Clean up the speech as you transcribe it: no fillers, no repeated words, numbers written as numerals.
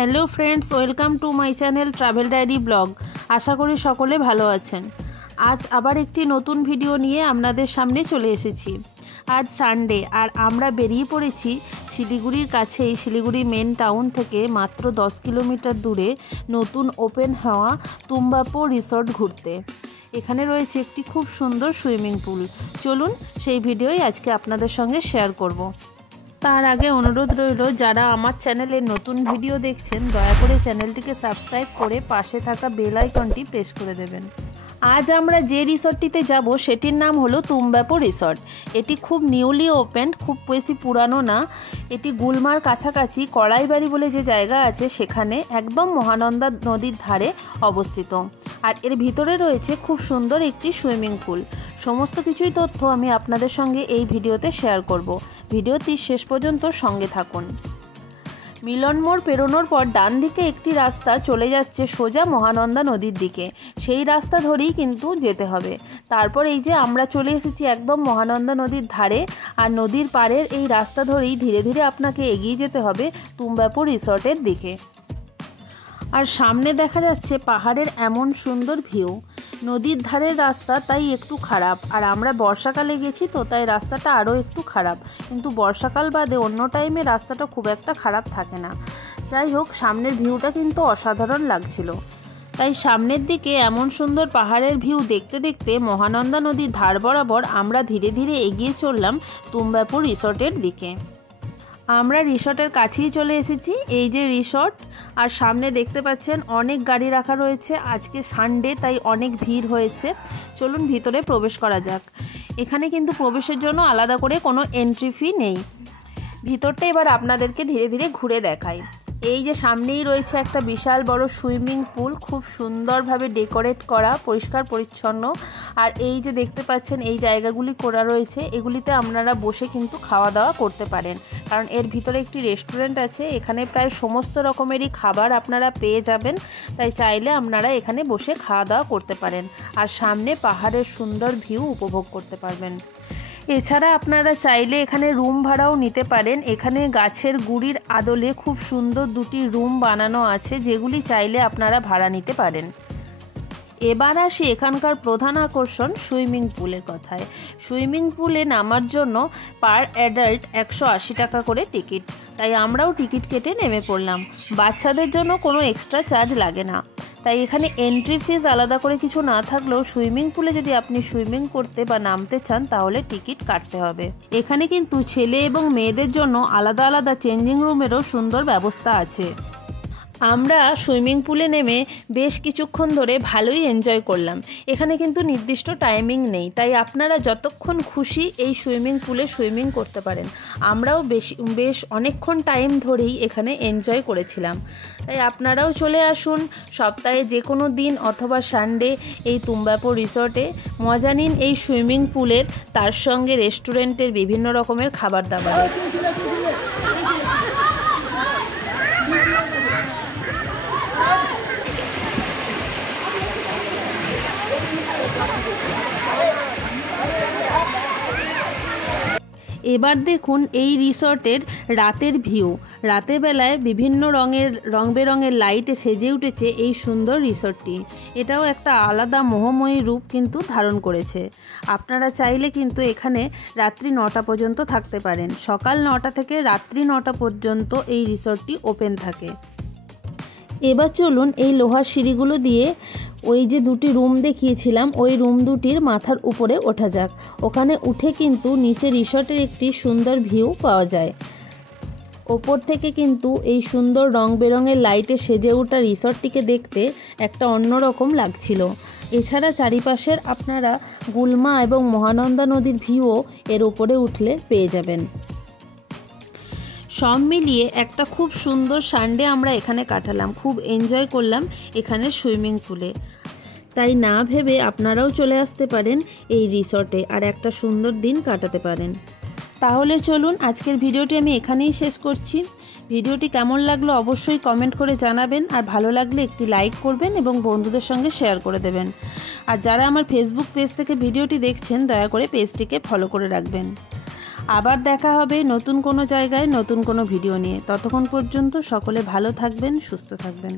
Hello friends, welcome to my channel travel diary blog. আশা করি সকলে ভালো আছেন। আজ আবার একটি নতুন ভিডিও নিয়ে আপনাদের সামনে চলে এসেছি। আজ সানডে আর আমরা বেরিয়ে পড়েছি শিলিগুড়ির কাছেই, শিলিগুড়ি মেন টাউন থেকে মাত্র 10 কিলোমিটার দূরে নতুন ওপেন হওয়া তুম্বাপো রিসর্ট ঘুরতে। এখানে রয়েছে একটি খুব সুন্দর সুইমিং পুল। চলুন সেই ভিডিওই আজকে আপনাদের সঙ্গে শেয়ার করব। তার আগে অনুরোধ রইল, যারা আমার চ্যানেলে নতুন ভিডিও দেখছেন দয়া করে চ্যানেলটিকে সাবস্ক্রাইব করে পাশে থাকা বেল আইকনটি প্রেস করে দেবেন। আজ আমরা যে রিসর্টটিতে যাব সেটির নাম হলো তুম্বাপো রিসর্ট। এটি খুব নিউলি ওপেন, খুব বেশি পুরানো না। এটি গুলমার কাছাকাছি কড়াইবাড়ি বলে যে জায়গা আছে সেখানে একদম মহানন্দা নদীর ধারে অবস্থিত। আর এর ভিতরে রয়েছে খুব সুন্দর একটি সুইমিং পুল। সমস্ত কিছুই তথ্য আমি আপনাদের সঙ্গে এই ভিডিওতে শেয়ার করব। ভিডিওটি শেষ পর্যন্ত সঙ্গে থাকুন। মিলন মোড় পেরোনোর পর ডান দিকে একটি রাস্তা চলে যাচ্ছে সোজা মহানন্দা নদীর দিকে। সেই রাস্তা ধরেই কিন্তু যেতে হবে। তারপর এই যে আমরা চলে এসেছি একদম মহানন্দা নদীর ধারে, আর নদীর পাড়ের এই রাস্তা ধরেই ধীরে ধীরে আপনাকে এগিয়ে যেতে হবে তুম্বাপো রিসর্টের দিকে। আর সামনে দেখা যাচ্ছে পাহাড়ের এমন সুন্দর ভিউ। নদীর ধারের রাস্তা তাই একটু খারাপ, আর আমরা বর্ষাকালে গেছি তো তাই রাস্তাটা আরও একটু খারাপ, কিন্তু বর্ষাকাল বাদে অন্য টাইমে রাস্তাটা খুব একটা খারাপ থাকে না। যাই হোক, সামনের ভিউটা কিন্তু অসাধারণ লাগছিল। তাই সামনের দিকে এমন সুন্দর পাহাড়ের ভিউ দেখতে দেখতে মহানন্দা নদীর ধার বরাবর আমরা ধীরে ধীরে এগিয়ে চললাম তুম্বাপো রিসর্টের দিকে। আমরা রিসর্টের কাছেই চলে এসেছি। এই যে রিসর্ট, আর সামনে দেখতে পাচ্ছেন অনেক গাড়ি রাখা রয়েছে। আজকে সানডে তাই অনেক ভিড় হয়েছে। চলুন ভিতরে প্রবেশ করা যাক। এখানে কিন্তু প্রবেশের জন্য আলাদা করে কোনো এন্ট্রি ফি নেই। ভিতরটা এবার আপনাদেরকে ধীরে ধীরে ঘুরে দেখাই। এই যে সামনেই রয়েছে একটা বিশাল বড় সুইমিং পুল, খুব সুন্দরভাবে ডেকোরেট করা, পরিষ্কার পরিচ্ছন্ন। আর এই যে দেখতে পাচ্ছেন এই জায়গাগুলি করা রয়েছে, এগুলিতে আপনারা বসে কিন্তু খাওয়া দাওয়া করতে পারেন, কারণ এর ভিতরে একটি রেস্টুরেন্ট আছে। এখানে প্রায় সমস্ত রকমেরই খাবার আপনারা পেয়ে যাবেন, তাই চাইলে আপনারা এখানে বসে খাওয়া দাওয়া করতে পারেন আর সামনে পাহাড়ের সুন্দর ভিউ উপভোগ করতে পারবেন। এছাড়া আপনারা চাইলে এখানে রুম ভাড়াও নিতে পারেন। এখানে গাছের গুঁড়ির আদলে খুব সুন্দর দুটি রুম বানানো আছে, যেগুলি চাইলে আপনারা ভাড়া নিতে পারেন। এবার আসি এখানকার প্রধান আকর্ষণ সুইমিং পুলের কথায়। সুইমিং পুলে নামার জন্য পার অ্যাডাল্ট 180 টাকা করে টিকিট, তাই আমরাও টিকিট কেটে নেমে পড়লাম। বাচ্চাদের জন্য কোনো এক্সট্রা চার্জ লাগে না, তাই এখানে এন্ট্রি ফিজ আলাদা করে কিছু না থাকলেও সুইমিং পুলে যদি আপনি সুইমিং করতে বা নামতে চান তাহলে টিকিট কাটতে হবে। এখানে কিন্তু ছেলে এবং মেয়েদের জন্য আলাদা আলাদা চেঞ্জিং রুমেরও সুন্দর ব্যবস্থা আছে। আমরা সুইমিং পুলে নেমে বেশ কিছুক্ষণ ধরে ভালোই এনজয় করলাম। এখানে কিন্তু নির্দিষ্ট টাইমিং নেই, তাই আপনারা যতক্ষণ খুশি এই সুইমিং পুলে সুইমিং করতে পারেন। আমরাও বেশ অনেকক্ষণ টাইম ধরেই এখানে এনজয় করেছিলাম। তাই আপনারাও চলে আসুন সপ্তাহে যে কোনো দিন অথবা সানডে এই তুম্বাপো রিসর্টে মজা নিন এই সুইমিং পুলের, তার সঙ্গে রেস্টুরেন্টের বিভিন্ন রকমের খাবার দাবার। এবার দেখুন এই রিসর্টের রাতের ভিউ। রাতের বেলায় বিভিন্ন রং বেরঙের লাইটে সেজে উঠেছে এই সুন্দর রিসর্টটি। এটাও একটা আলাদা মোহময়ী রূপ কিন্তু ধারণ করেছে। আপনারা চাইলে কিন্তু এখানে রাত্রি 9টা পর্যন্ত থাকতে পারেন। সকাল 9টা থেকে রাত্রি 9টা পর্যন্ত এই রিসর্টটি ওপেন থাকে। এবার চলুন এই লোহার সিঁড়িগুলো দিয়ে ওই যে দুটি রুম দেখিয়েছিলাম ওই রুম দুটির মাথার উপরে ওঠা যাক। ওখানে উঠে কিন্তু নিচে রিসর্টের একটি সুন্দর ভিউ পাওয়া যায়। ওপর থেকে কিন্তু এই সুন্দর রং বেরঙের লাইটে সেজে ওঠা রিসর্টটিকে দেখতে একটা অন্যরকম লাগছিল। এছাড়া চারিপাশের আপনারা গুলমা এবং মহানন্দা নদীর ভিউও এর উপরে উঠলে পেয়ে যাবেন। সব মিলিয়ে একটা খুব সুন্দর সানডে আমরা এখানে কাটালাম, খুব এনজয় করলাম এখানে সুইমিং পুলে। তাই না ভেবে আপনারাও চলে আসতে পারেন এই রিসর্টে আর একটা সুন্দর দিন কাটাতে পারেন। তাহলে চলুন আজকের ভিডিওটি আমি এখানেই শেষ করছি। ভিডিওটি কেমন লাগলো অবশ্যই কমেন্ট করে জানাবেন, আর ভালো লাগলে একটি লাইক করবেন এবং বন্ধুদের সঙ্গে শেয়ার করে দেবেন। আর যারা আমার ফেসবুক পেজ থেকে ভিডিওটি দেখছেন দয়া করে পেজটিকে ফলো করে রাখবেন। আবার দেখা হবে নতুন কোনো জায়গায় নতুন কোনো ভিডিও নিয়ে। ততক্ষণ পর্যন্ত সকলে ভালো থাকবেন, সুস্থ থাকবেন।